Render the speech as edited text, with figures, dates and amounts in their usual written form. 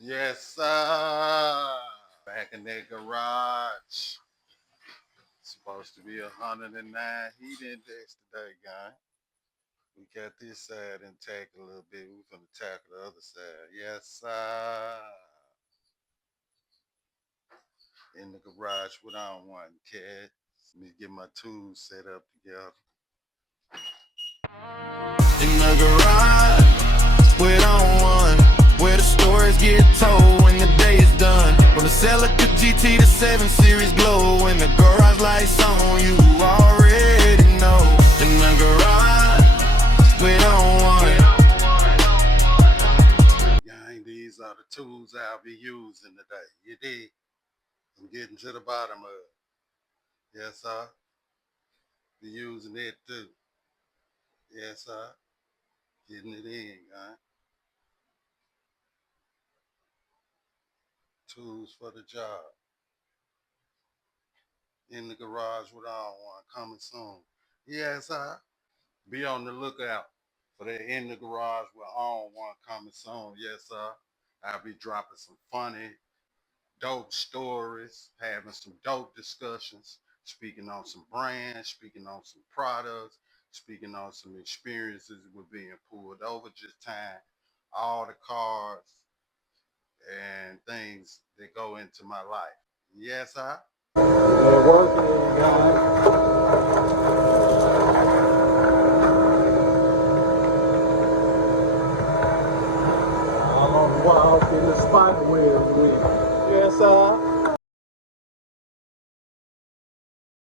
Yes, sir. Back in that garage. Supposed to be 109 heat index today, guy. We got this side intact a little bit. We're gonna tackle the other side. Yes, sir. In the garage without one, cat. Let me get my tools set up together. In the garage, we're on one, where the stories get told when the day is done. From the Celica GT to 7 Series glow, when the garage lights on, you already know. In the garage, we're on one. Gang, these are the tools I'll be using today. You dig? I'm getting to the bottom of it. Yes, sir. Be using it too. Yes, sir. Getting it in, guy. Tools for the job. In the garage with all one coming soon. Yes, sir. Be on the lookout for that in the garage with all one coming soon. Yes, sir. I'll be dropping some funny, dope stories, having some dope discussions, speaking on some brands, speaking on some products, speaking on some experiences with being pulled over, just time all the cars and things that go into my life. Yes, sir. They're working, guys. I'm on the wild in the spot with. Yes, sir.